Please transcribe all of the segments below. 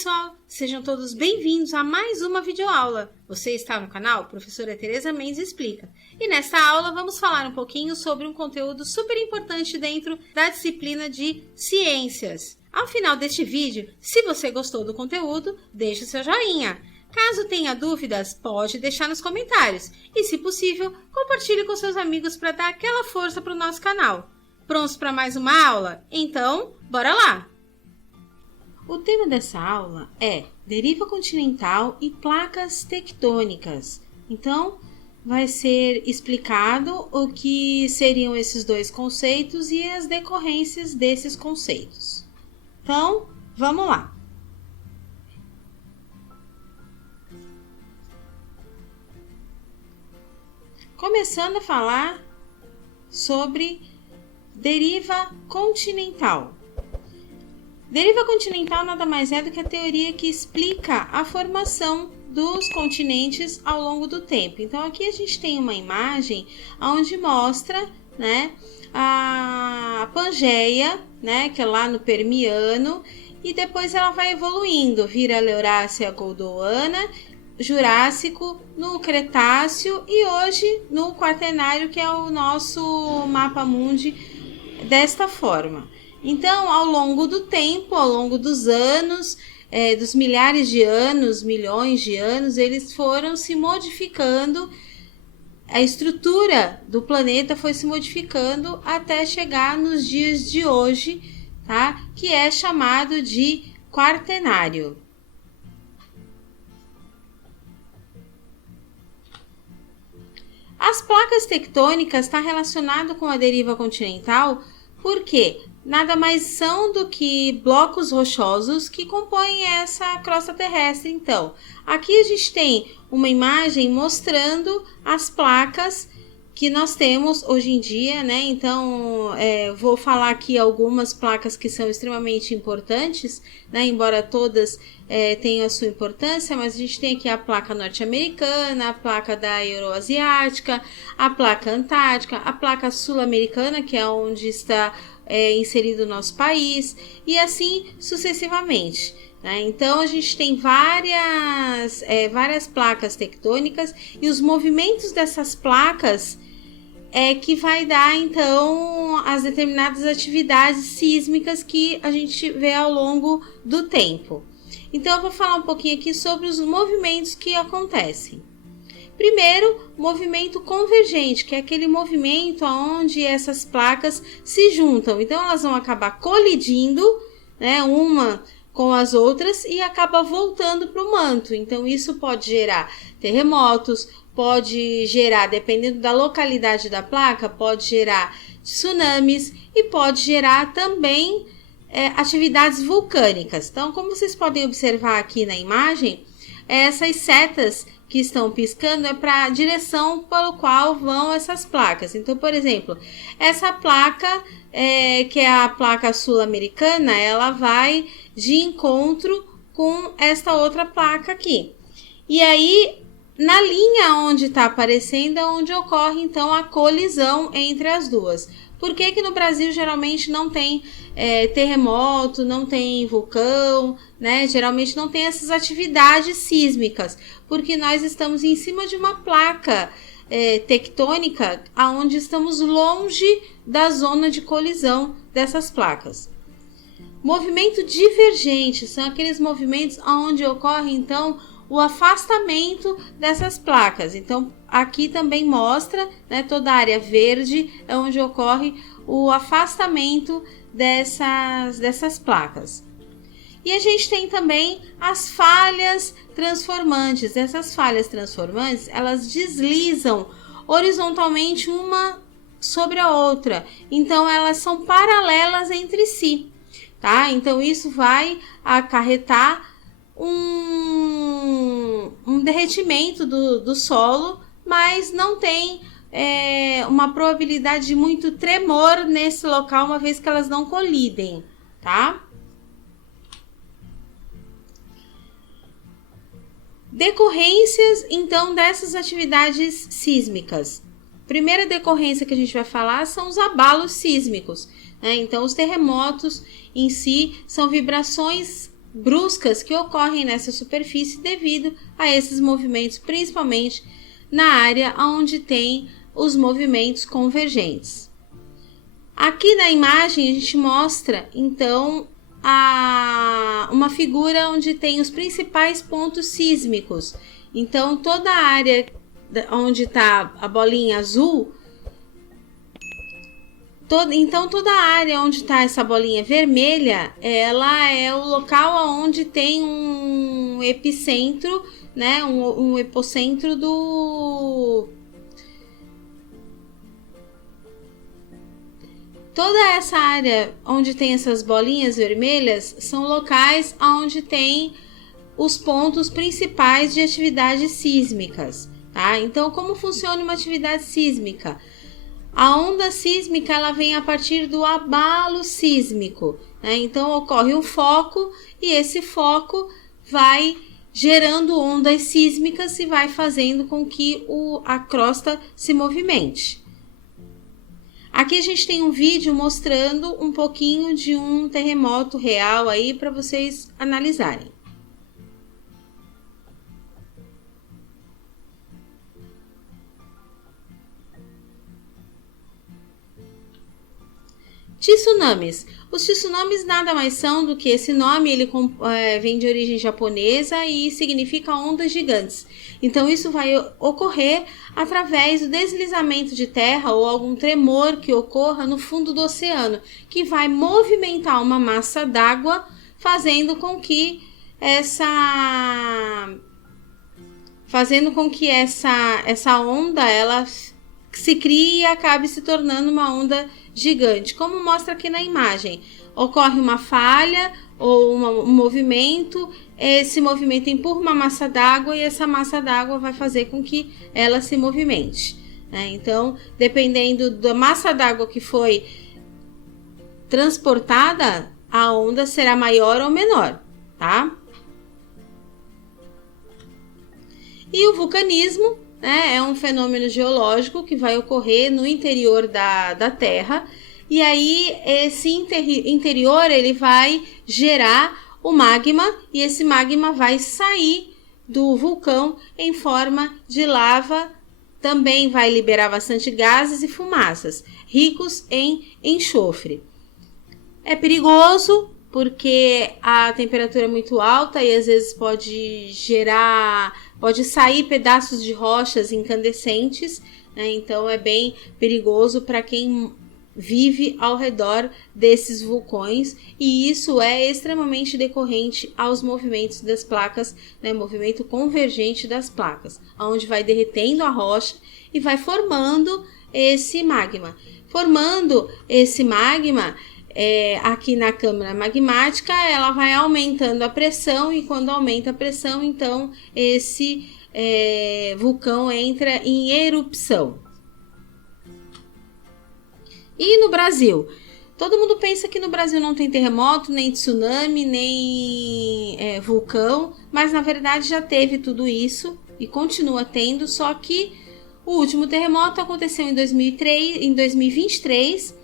pessoal, sejam todos bem-vindos a mais uma videoaula. Você está no canal Professora Tereza Mendes Explica. E nesta aula vamos falar um pouquinho sobre um conteúdo super importante dentro da disciplina de Ciências. Ao final deste vídeo, se você gostou do conteúdo, deixe o seu joinha. Caso tenha dúvidas, pode deixar nos comentários. E, se possível, compartilhe com seus amigos para dar aquela força para o nosso canal. Prontos para mais uma aula? Então, bora lá! O tema dessa aula é deriva continental e placas tectônicas. Então, vai ser explicado o que seriam esses dois conceitos e as decorrências desses conceitos. Então, vamos lá! Começando a falar sobre deriva continental. Deriva continental nada mais é do que a teoria que explica a formação dos continentes ao longo do tempo. Então, aqui a gente tem uma imagem onde mostra, a Pangeia, que é lá no Permiano, e depois ela vai evoluindo, vira Eurásia Gondwana, Jurássico, no Cretáceo e hoje no Quaternário, que é o nosso mapa mundi desta forma. Então, ao longo do tempo, ao longo dos anos, dos milhares de anos, milhões de anos, eles foram se modificando, a estrutura do planeta foi se modificando até chegar nos dias de hoje, tá? Que é chamado de Quaternário. As placas tectônicas estão relacionadas com a deriva continental porque nada mais são do que blocos rochosos que compõem essa crosta terrestre. Então, aqui a gente tem uma imagem mostrando as placas que nós temos hoje em dia, Então, vou falar aqui algumas placas que são extremamente importantes, Embora todas tenham a sua importância, mas a gente tem aqui a placa norte-americana, a placa da Euroasiática, a placa antártica, a placa sul-americana, que é onde está inserido o nosso país, e assim sucessivamente. Então, a gente tem várias placas tectônicas e os movimentos dessas placas que vai dar, então, as determinadas atividades sísmicas que a gente vê ao longo do tempo. Então, eu vou falar um pouquinho aqui sobre os movimentos que acontecem. Primeiro, movimento convergente, que é aquele movimento onde essas placas se juntam. Então, elas vão acabar colidindo, uma com as outras e acaba voltando para o manto. Então, isso pode gerar terremotos, pode gerar, dependendo da localidade da placa, pode gerar tsunamis e pode gerar também atividades vulcânicas. Então, como vocês podem observar aqui na imagem, essas setas que estão piscando é para a direção pelo qual vão essas placas. Então, por exemplo, essa placa, que é a placa sul-americana, ela vai de encontro com esta outra placa aqui. E aí, na linha onde está aparecendo é onde ocorre, então, a colisão entre as duas. Por que que no Brasil geralmente não tem terremoto, não tem vulcão, Geralmente não tem essas atividades sísmicas, porque nós estamos em cima de uma placa tectônica, onde estamos longe da zona de colisão dessas placas. Movimento divergente são aqueles movimentos onde ocorre, então, o afastamento dessas placas. Então, aqui também mostra, toda a área verde é onde ocorre o afastamento dessas placas. E a gente tem também as falhas transformantes. Essas falhas transformantes, elas deslizam horizontalmente uma sobre a outra. Então, elas são paralelas entre si, tá? Então, isso vai acarretar um derretimento do solo, mas não tem uma probabilidade de muito tremor nesse local, uma vez que elas não colidem, tá? Decorrências, então, dessas atividades sísmicas. Primeira decorrência que a gente vai falar são os abalos sísmicos, Então, os terremotos em si são vibrações bruscas que ocorrem nessa superfície devido a esses movimentos, principalmente na área onde tem os movimentos convergentes. Aqui na imagem a gente mostra então uma figura onde tem os principais pontos sísmicos. Então toda a área onde está a bolinha azul, toda a área onde está essa bolinha vermelha, ela é o local onde tem um epicentro, né, um epocentro Toda essa área onde tem essas bolinhas vermelhas são locais onde tem os pontos principais de atividades sísmicas, tá? Então, como funciona uma atividade sísmica? A onda sísmica ela vem a partir do abalo sísmico, né? Então ocorre um foco e esse foco vai gerando ondas sísmicas e vai fazendo com que a crosta se movimente. Aqui a gente tem um vídeo mostrando um pouquinho de um terremoto real aí para vocês analisarem. Tsunamis. Os tsunamis nada mais são do que esse nome, ele vem de origem japonesa e significa ondas gigantes. Então isso vai ocorrer através do deslizamento de terra ou algum tremor que ocorra no fundo do oceano, que vai movimentar uma massa d'água, fazendo com que essa onda ela se crie e acabe se tornando uma onda gigante, como mostra aqui na imagem. Ocorre uma falha ou um movimento, esse movimento empurra uma massa d'água e essa massa d'água vai fazer com que ela se movimente, né? Então, dependendo da massa d'água que foi transportada, a onda será maior ou menor, tá? E o vulcanismo, né, é um fenômeno geológico que vai ocorrer no interior da Terra, e aí esse interior ele vai gerar o magma, e esse magma vai sair do vulcão em forma de lava, também vai liberar bastante gases e fumaças, ricos em enxofre. É perigoso porque a temperatura é muito alta e às vezes pode sair pedaços de rochas incandescentes, né? Então é bem perigoso para quem vive ao redor desses vulcões, e isso é extremamente decorrente aos movimentos das placas, né? Movimento convergente das placas, onde vai derretendo a rocha e vai formando esse magma. Formando esse magma, aqui na câmara magmática, ela vai aumentando a pressão, e quando aumenta a pressão, então esse vulcão entra em erupção. E no Brasil? Todo mundo pensa que no Brasil não tem terremoto, nem tsunami, nem vulcão, mas na verdade já teve tudo isso e continua tendo, só que o último terremoto aconteceu em 2023,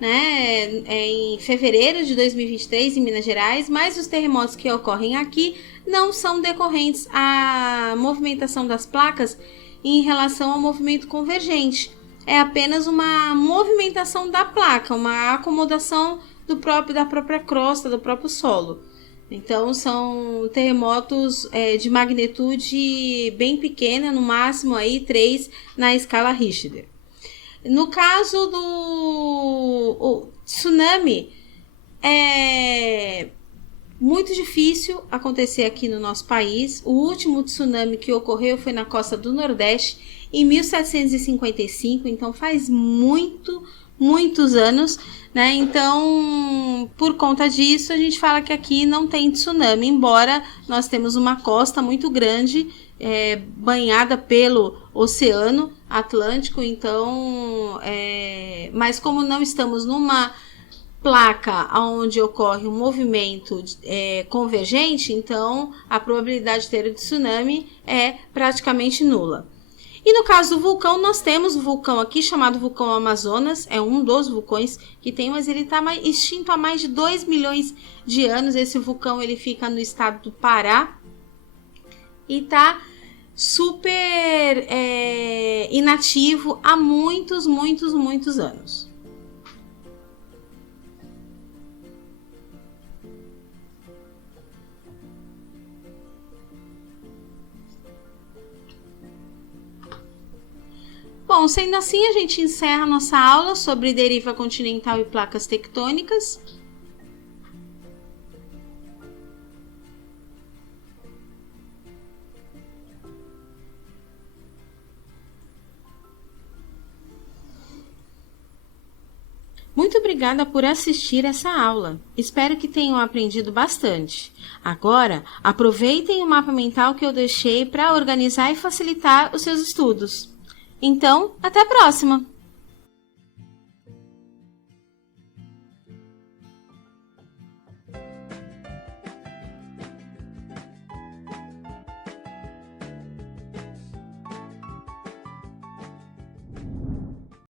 né, em fevereiro de 2023 em Minas Gerais, mas os terremotos que ocorrem aqui não são decorrentes à movimentação das placas em relação ao movimento convergente. É apenas uma movimentação da placa, uma acomodação da própria crosta, do próprio solo. Então são terremotos de magnitude bem pequena, no máximo aí 3 na escala Richter. No caso do tsunami, é muito difícil acontecer aqui no nosso país. O último tsunami que ocorreu foi na costa do Nordeste em 1755, então faz muitos anos, né? Então, por conta disso, a gente fala que aqui não tem tsunami, embora nós temos uma costa muito grande, banhada pelo Oceano Atlântico, então, mas como não estamos numa placa onde ocorre um movimento convergente, então a probabilidade de ter o tsunami é praticamente nula. E no caso do vulcão, nós temos o vulcão aqui chamado vulcão Amazonas, é um dos vulcões que tem, mas ele está extinto há mais de 2 milhões de anos. Esse vulcão ele fica no estado do Pará e está super inativo há muitos anos. Bom, sendo assim, a gente encerra a nossa aula sobre deriva continental e placas tectônicas. Muito obrigada por assistir essa aula. Espero que tenham aprendido bastante. Agora, aproveitem o mapa mental que eu deixei para organizar e facilitar os seus estudos. Então, até a próxima!